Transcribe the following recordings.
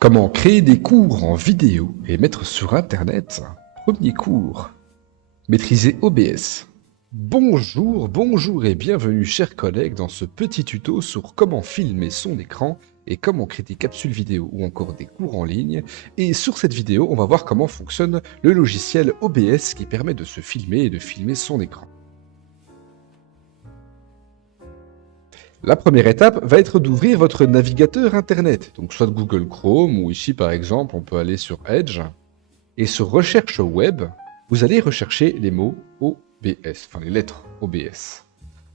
Comment créer des cours en vidéo et mettre sur Internet? Premier cours. Maîtriser OBS. Bonjour et bienvenue chers collègues dans ce petit tuto sur comment filmer son écran et comment créer des capsules vidéo ou encore des cours en ligne. Et sur cette vidéo, on va voir comment fonctionne le logiciel OBS qui permet de se filmer et de filmer son écran. La première étape va être d'ouvrir votre navigateur internet, donc soit Google Chrome ou ici par exemple on peut aller sur Edge. Et sur recherche web, vous allez rechercher les mots OBS, enfin les lettres OBS.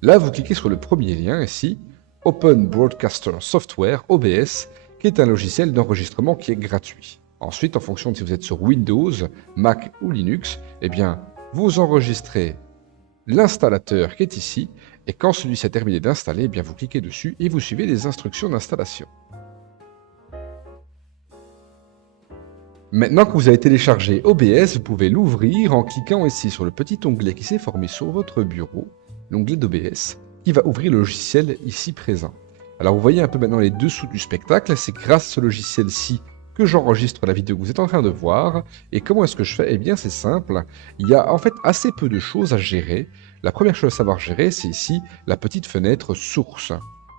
Là vous cliquez sur le premier lien ici, Open Broadcaster Software OBS, qui est un logiciel d'enregistrement qui est gratuit. Ensuite, en fonction de si vous êtes sur Windows, Mac ou Linux, eh bien vous enregistrez l'installateur qui est ici, et quand celui-ci a terminé d'installer, eh bien vous cliquez dessus et vous suivez les instructions d'installation. Maintenant que vous avez téléchargé OBS, vous pouvez l'ouvrir en cliquant ici sur le petit onglet qui s'est formé sur votre bureau, l'onglet d'OBS, qui va ouvrir le logiciel ici présent. Alors vous voyez un peu maintenant les dessous du spectacle, c'est grâce à ce logiciel-ci que j'enregistre la vidéo que vous êtes en train de voir. Et comment est-ce que je fais? Eh bien c'est simple, il y a en fait assez peu de choses à gérer. La première chose à savoir gérer, c'est ici la petite fenêtre source.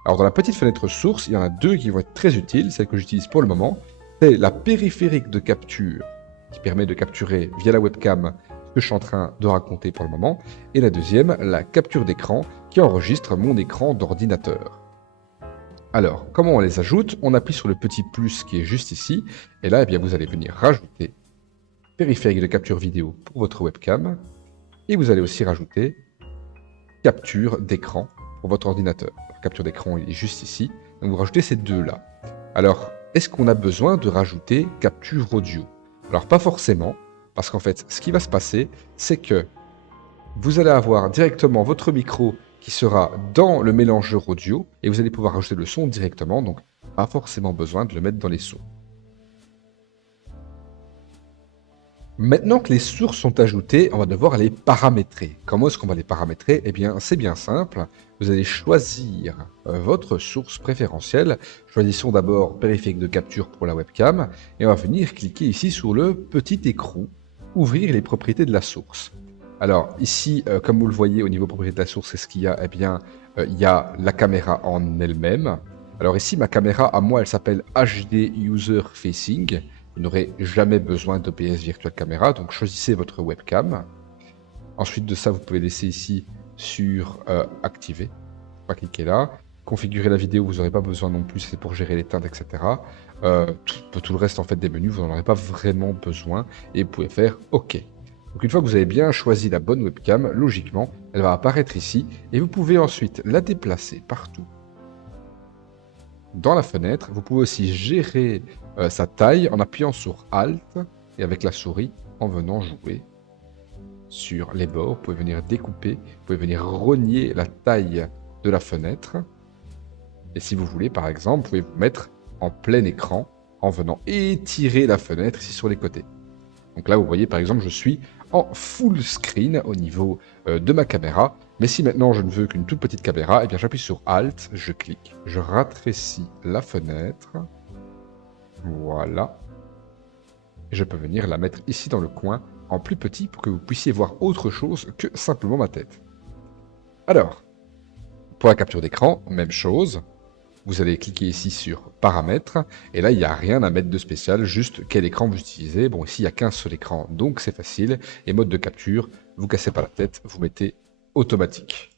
Alors dans la petite fenêtre source, il y en a deux qui vont être très utiles, celle que j'utilise pour le moment. C'est la périphérique de capture, qui permet de capturer via la webcam ce que je suis en train de raconter pour le moment. Et la deuxième, la capture d'écran, qui enregistre mon écran d'ordinateur. Alors, comment on les ajoute? On appuie sur le petit plus qui est juste ici, et là, eh bien, vous allez venir rajouter périphérique de capture vidéo pour votre webcam, et vous allez aussi rajouter capture d'écran pour votre ordinateur. La capture d'écran est juste ici, donc vous rajoutez ces deux-là. Alors, est-ce qu'on a besoin de rajouter capture audio? Alors, pas forcément, parce qu'en fait, ce qui va se passer, c'est que vous allez avoir directement votre micro qui sera dans le mélangeur audio et vous allez pouvoir rajouter le son directement, donc pas forcément besoin de le mettre dans les sons. Maintenant que les sources sont ajoutées, on va devoir les paramétrer. Comment est-ce qu'on va les paramétrer? Eh bien, c'est bien simple. Vous allez choisir votre source préférentielle. Choisissons d'abord périphérique de capture pour la webcam et on va venir cliquer ici sur le petit écrou, ouvrir les propriétés de la source. Alors ici, comme vous le voyez au niveau propriété de la source, c'est ce qu'il y a. Eh bien, il y a la caméra en elle-même. Alors ici, ma caméra, à moi, elle s'appelle HD User Facing. Vous n'aurez jamais besoin d'OBS Virtual Camera, donc choisissez votre webcam. Ensuite de ça, vous pouvez laisser ici sur activer. Pas cliquer là. Configurer la vidéo, vous n'aurez pas besoin non plus, c'est pour gérer les teintes, etc. Tout le reste en fait des menus, vous n'en aurez pas vraiment besoin et vous pouvez faire OK. Donc une fois que vous avez bien choisi la bonne webcam, logiquement, elle va apparaître ici et vous pouvez ensuite la déplacer partout dans la fenêtre. Vous pouvez aussi gérer sa taille en appuyant sur Alt et avec la souris en venant jouer sur les bords. Vous pouvez venir découper, vous pouvez venir rogner la taille de la fenêtre. Et si vous voulez, par exemple, vous pouvez vous mettre en plein écran en venant étirer la fenêtre ici sur les côtés. Donc là, vous voyez, par exemple, je suis en full screen au niveau de ma caméra. Mais si maintenant je ne veux qu'une toute petite caméra, eh bien j'appuie sur Alt, je clique, je rétrécis la fenêtre. Voilà. Et je peux venir la mettre ici dans le coin en plus petit pour que vous puissiez voir autre chose que simplement ma tête. Alors, pour la capture d'écran, même chose. Vous allez cliquer ici sur Paramètres, et là, il n'y a rien à mettre de spécial, juste quel écran vous utilisez. Bon, ici, il n'y a qu'un seul écran, donc c'est facile. Et mode de capture, vous cassez pas la tête, vous mettez automatique.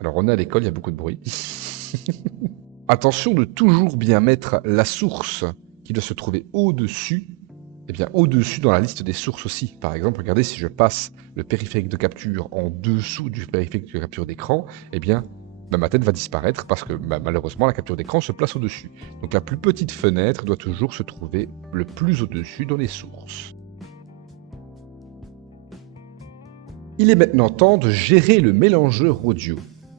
Alors, on est à l'école, il y a beaucoup de bruit. Attention de toujours bien mettre la source qui doit se trouver au-dessus, et bien au-dessus dans la liste des sources aussi. Par exemple, regardez, si je passe le périphérique de capture en dessous du périphérique de capture d'écran, eh bien, ma tête va disparaître parce que malheureusement la capture d'écran se place au-dessus. Donc la plus petite fenêtre doit toujours se trouver le plus au-dessus dans les sources. Il est maintenant temps de gérer le mélangeur audio.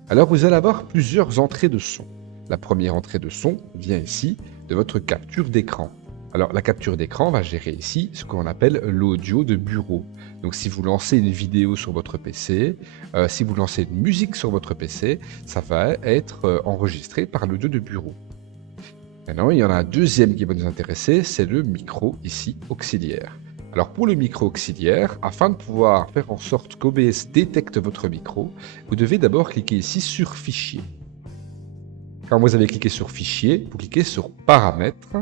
Alors vous allez avoir plusieurs entrées de son. La première entrée de son vient ici de votre capture d'écran. Alors la capture d'écran va gérer ici ce qu'on appelle l'audio de bureau. Donc si vous lancez une vidéo sur votre PC, si vous lancez une musique sur votre PC, ça va être enregistré par l'audio de bureau. Maintenant, il y en a un deuxième qui va nous intéresser, c'est le micro ici auxiliaire. Alors pour le micro auxiliaire, afin de pouvoir faire en sorte qu'OBS détecte votre micro, vous devez d'abord cliquer ici sur Fichier. Quand vous avez cliqué sur Fichier, vous cliquez sur Paramètres.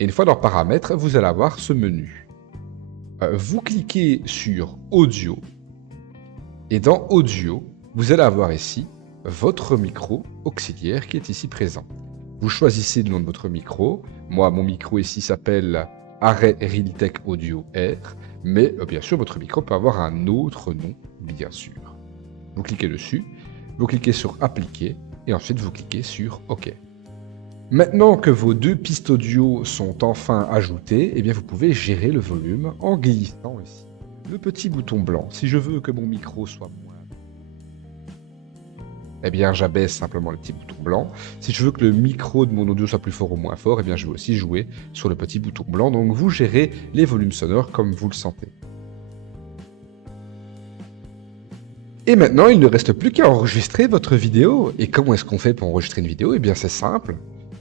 Et une fois dans Paramètres, vous allez avoir ce menu. Vous cliquez sur Audio. Et dans Audio, vous allez avoir ici votre micro auxiliaire qui est ici présent. Vous choisissez le nom de votre micro. Moi, mon micro ici s'appelle Array Realtek Audio R. Mais bien sûr, votre micro peut avoir un autre nom, bien sûr. Vous cliquez dessus, vous cliquez sur Appliquer, et ensuite vous cliquez sur OK. Maintenant que vos deux pistes audio sont enfin ajoutées, eh bien vous pouvez gérer le volume en glissant ici le petit bouton blanc. Si je veux que mon micro soit moins, eh bien j'abaisse simplement le petit bouton blanc. Si je veux que le micro de mon audio soit plus fort ou moins fort, eh bien je vais aussi jouer sur le petit bouton blanc. Donc vous gérez les volumes sonores comme vous le sentez. Et maintenant, il ne reste plus qu'à enregistrer votre vidéo. Et comment est-ce qu'on fait pour enregistrer une vidéo? Eh bien c'est simple.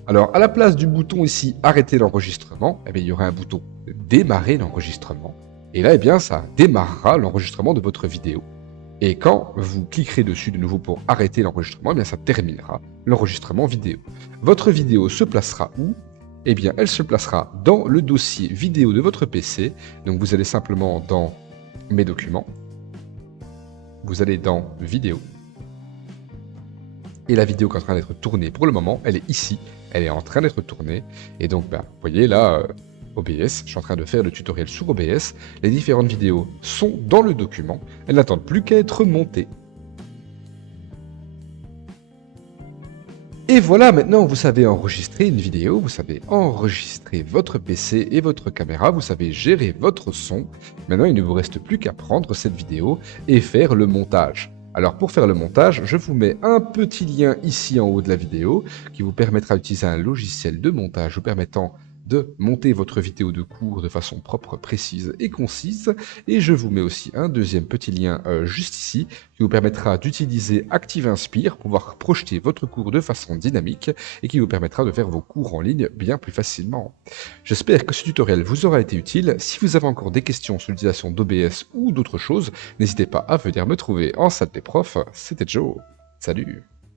Alors à la place du bouton ici arrêter l'enregistrement, eh bien, il y aura un bouton démarrer l'enregistrement. Et là, eh bien, ça démarrera l'enregistrement de votre vidéo. Et quand vous cliquerez dessus de nouveau pour arrêter l'enregistrement, eh bien, ça terminera l'enregistrement vidéo. Votre vidéo se placera où? Eh bien, elle se placera dans le dossier vidéo de votre PC. Donc, vous allez simplement dans Mes documents. Vous allez dans Vidéo. Et la vidéo qui est en train d'être tournée pour le moment, elle est ici. Elle est en train d'être tournée. Et donc, vous voyez là, OBS, je suis en train de faire le tutoriel sur OBS. Les différentes vidéos sont dans le document. Elles n'attendent plus qu'à être montées. Et voilà, maintenant vous savez enregistrer une vidéo, vous savez enregistrer votre PC et votre caméra, vous savez gérer votre son. Maintenant, il ne vous reste plus qu'à prendre cette vidéo et faire le montage. Alors pour faire le montage, je vous mets un petit lien ici en haut de la vidéo qui vous permettra d'utiliser un logiciel de montage vous permettant de monter votre vidéo de cours de façon propre, précise et concise. Et je vous mets aussi un deuxième petit lien juste ici qui vous permettra d'utiliser ActiveInspire pour pouvoir projeter votre cours de façon dynamique et qui vous permettra de faire vos cours en ligne bien plus facilement. J'espère que ce tutoriel vous aura été utile. Si vous avez encore des questions sur l'utilisation d'OBS ou d'autres choses, n'hésitez pas à venir me trouver en salle des profs. C'était Joe. Salut!